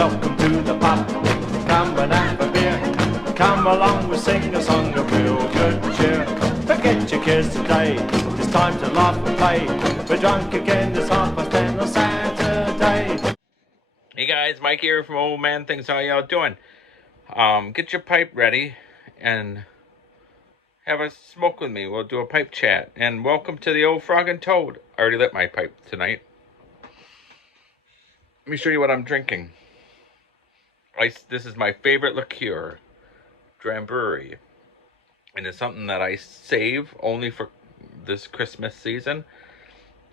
welcome to the pub. Come and have a beer. Come along, we'll sing a song of real good cheer. Forget your cares today, it's time to laugh and play. We're drunk again, it's 10:30 on Saturday. Hey guys, Mike here from Old Man Things. How y'all doing? Get your pipe ready and have a smoke with me. We'll do a pipe chat. And welcome to the Old Frog and Toad. I already lit my pipe tonight. Let me show you what I'm drinking. This is my favorite liqueur, Drambury. And it's something that I save only for this Christmas season.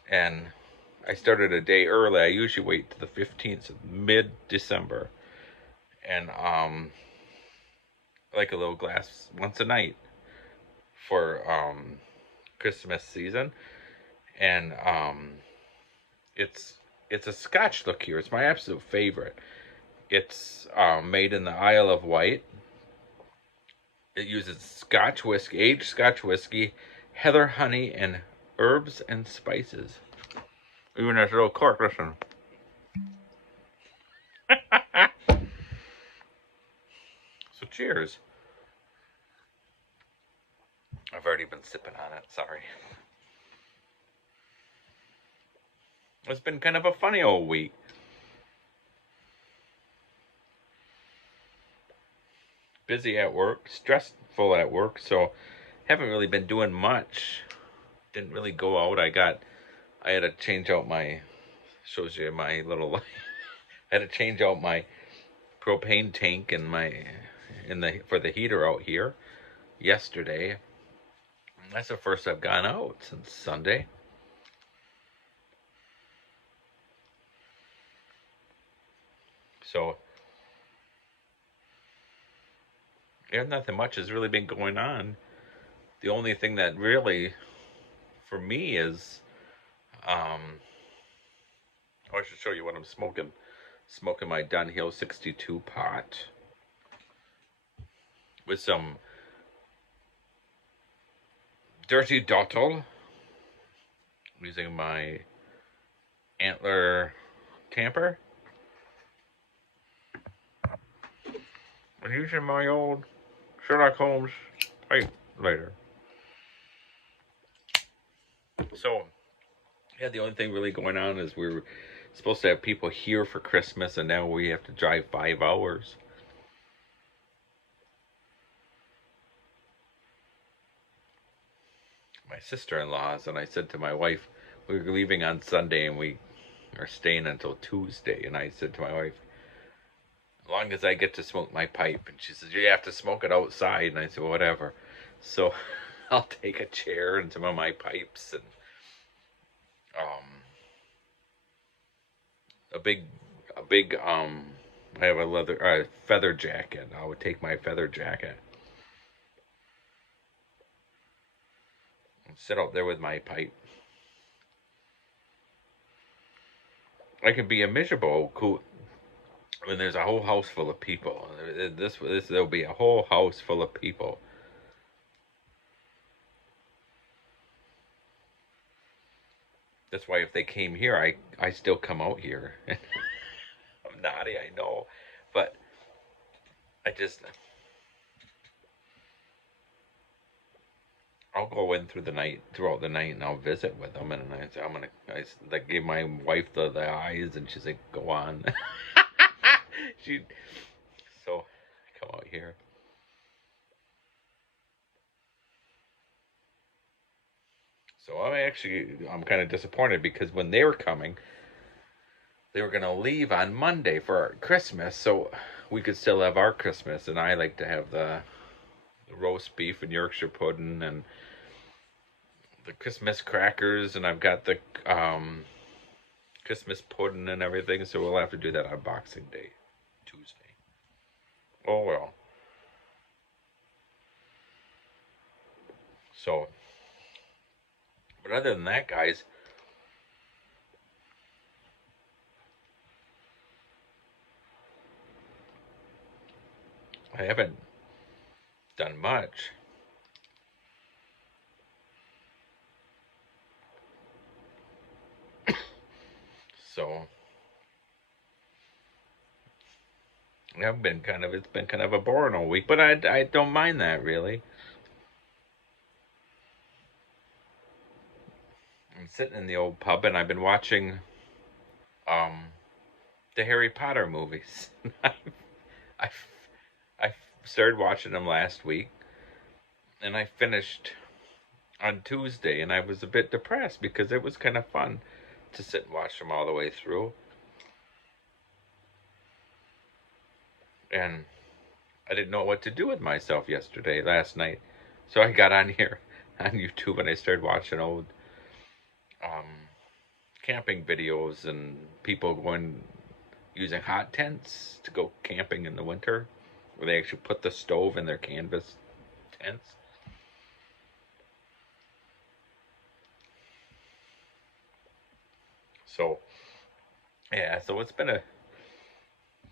And I started a day early. I usually wait to the 15th, so mid-December. And like a little glass once a night for Christmas season. And it's a Scotch liqueur. It's my absolute favorite. It's made in the Isle of Wight. It uses Scotch whiskey, aged Scotch whiskey, heather, honey, and herbs and spices. Even this little cork, listen. So cheers. I've already been sipping on it, sorry. It's been kind of a funny old week. Busy at work, stressful at work, so haven't really been doing much. Didn't really go out. I had to change out my, shows you my little, I had to change out my propane tank for the heater out here yesterday. That's the first I've gone out since Sunday. So yeah, nothing much has really been going on. The only thing that really, for me, is, I should show you what I'm smoking. Smoking my Dunhill 62 pot with some Dirty Dottle. I'm using my antler tamper. I'm using my old Sherlock Holmes pipe lighter. So, yeah, the only thing really going on is we're supposed to have people here for Christmas, and now we have to drive 5 hours. My sister-in-law's, and I said to my wife, we were leaving on Sunday and we are staying until Tuesday, and I said to my wife, as long as I get to smoke my pipe. And she says, you have to smoke it outside. And I said, well, whatever. So I'll take a chair and some of my pipes and I have a feather jacket. I would take my feather jacket and sit out there with my pipe. I can be a miserable cool when there's a whole house full of people. There'll be a whole house full of people. That's why if they came here, I still come out here. I'm naughty, I know, but I'll go in throughout the night, and I'll visit with them, and I say I gave my wife the eyes, and she's like, go on. So I come out here. So I'm kind of disappointed because when they were coming, they were going to leave on Monday for Christmas, so we could still have our Christmas. And I like to have the roast beef and Yorkshire pudding and the Christmas crackers, and I've got the Christmas pudding and everything, so we'll have to do that on Boxing Day, Tuesday. Oh well. So, but other than that, guys, I haven't done much. So It's been kind of a boring all week, but I don't mind that really. I'm sitting in the old pub and I've been watching um the Harry Potter movies. I I started watching them last week and I finished on Tuesday, and I was a bit depressed because it was kind of fun to sit and watch them all the way through. And I didn't know what to do with myself last night. So I got on here on YouTube and I started watching old um, camping videos and people going using hot tents to go camping in the winter, where they actually put the stove in their canvas tents. So yeah, so it's been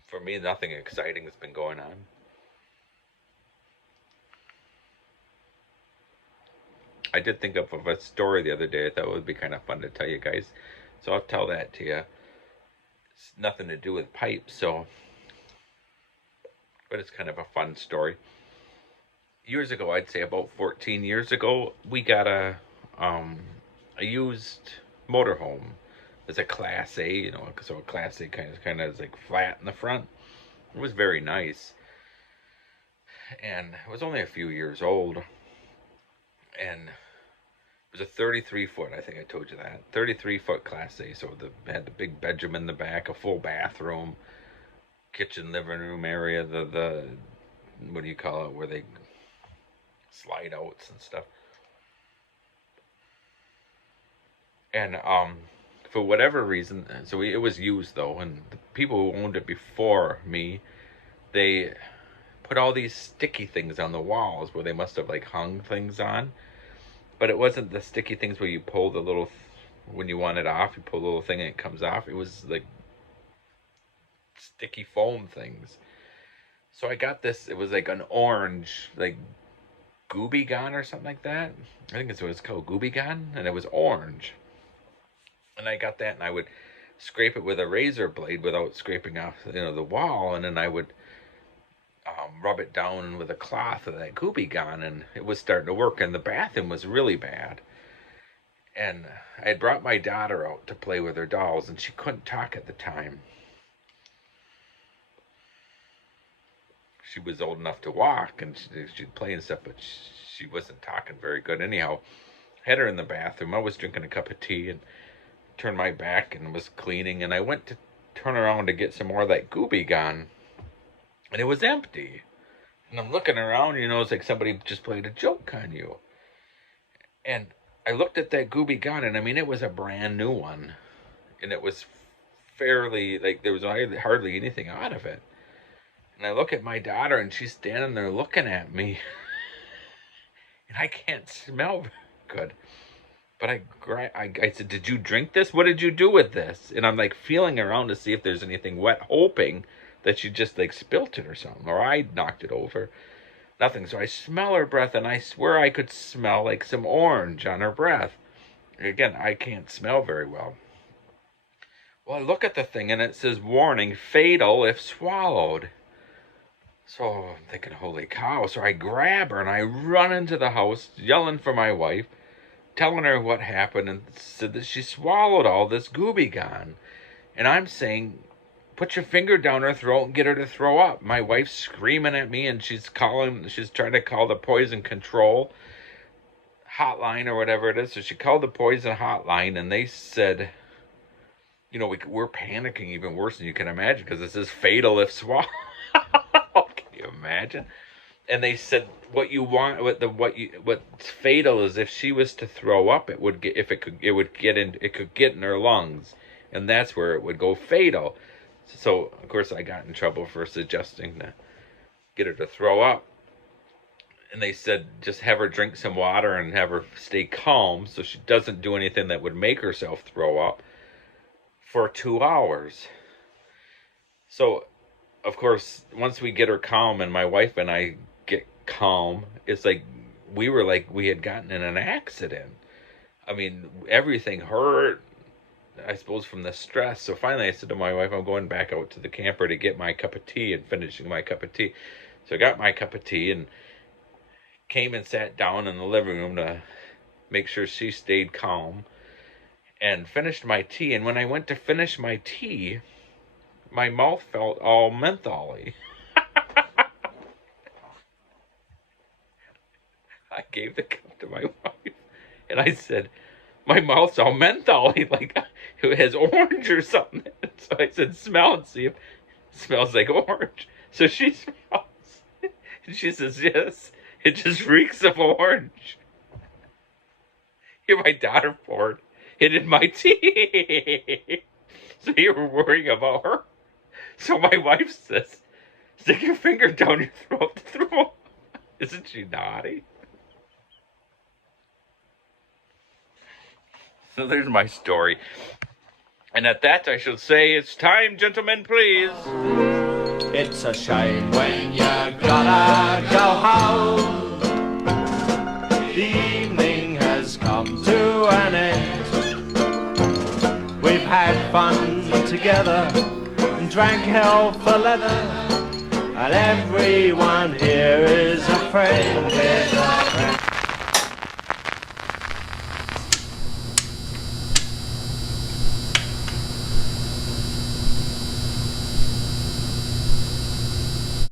for me, nothing exciting has been going on. I did think of a story the other day I thought would be kind of fun to tell you guys. So I'll tell that to you. It's nothing to do with pipes, but it's kind of a fun story. Years ago, I'd say about 14 years ago, we got a used motorhome. It's a Class A, so a Class A kind of is like flat in the front. It was very nice, and it was only a few years old, and it was a 33 foot. I think I told you that 33-foot Class A. So had the big bedroom in the back, a full bathroom, kitchen, living room area, the what do you call it, where they slide outs and stuff. And for whatever reason, it was used though, and the people who owned it before me, they put all these sticky things on the walls where they must have like hung things on, but it wasn't the sticky things where you pull the little when you want it off, you pull the little thing and it comes off. It was like sticky foam things. So I got this. It was like an orange, like Gooby Gone or something like that. I think it's what it's called, Gooby Gone, and it was orange. And I got that, and I would scrape it with a razor blade without scraping off, the wall, and then I would rub it down with a cloth of that Gooby Gone, and it was starting to work. And the bathroom was really bad. And I had brought my daughter out to play with her dolls, and she couldn't talk at the time. She was old enough to walk, and she'd play and stuff, but she wasn't talking very good. Anyhow, had her in the bathroom. I was drinking a cup of tea and turned my back and was cleaning, and I went to turn around to get some more of that Gooby Gone, and it was empty. And I'm looking around, it's like somebody just played a joke on you. And I looked at that Gooby Gone, and I mean, it was a brand new one, and it was fairly, like, there was hardly anything out of it. And I look at my daughter, and she's standing there looking at me, and I can't smell good. But I said, "Did you drink this? What did you do with this?" And I'm like feeling around to see if there's anything wet, hoping that she just like spilt it or something, or I knocked it over. Nothing. So I smell her breath, and I swear I could smell like some orange on her breath. Again, I can't smell very well. Well, I look at the thing, and it says, "Warning, fatal if swallowed." So I'm thinking, holy cow. So I grab her, and I run into the house, yelling for my wife, telling her what happened, and said that she swallowed all this Gooby Gone. And I'm saying, put your finger down her throat and get her to throw up. My wife's screaming at me, and she's trying to call the poison control hotline or whatever it is. So she called the poison hotline, and they said, we're panicking even worse than you can imagine, because this is fatal if swallowed. Can you imagine? And they said, what's fatal is if she was to throw up, it would could get in her lungs, and that's where it would go fatal. So of course I got in trouble for suggesting to get her to throw up. And they said, just have her drink some water and have her stay calm so she doesn't do anything that would make herself throw up for 2 hours. So of course, once we get her calm and my wife and I get calm, it's like we had gotten in an accident. I mean, everything hurt. I suppose from the stress. So finally I said to my wife, I'm going back out to the camper to get my cup of tea and finishing my cup of tea. So I got my cup of tea and came and sat down in the living room to make sure she stayed calm and finished my tea. And when I went to finish my tea, my mouth felt all mentholy. I gave the cup to my wife and I said, my mouth's all mentholy, like it has orange or something. So I said, smell and see if it smells like orange. So she smells. And she says, yes, it just reeks of orange. Here my daughter poured it in my tea. So you were worrying about her. So my wife says, stick your finger down your throat to throw. Isn't she naughty? So there's my story. And at that I shall say, it's time, gentlemen, please. It's a shame when you gotta go home. The evening has come to an end. We've had fun together and drank hell for leather, and everyone here is a friend. Is a friend.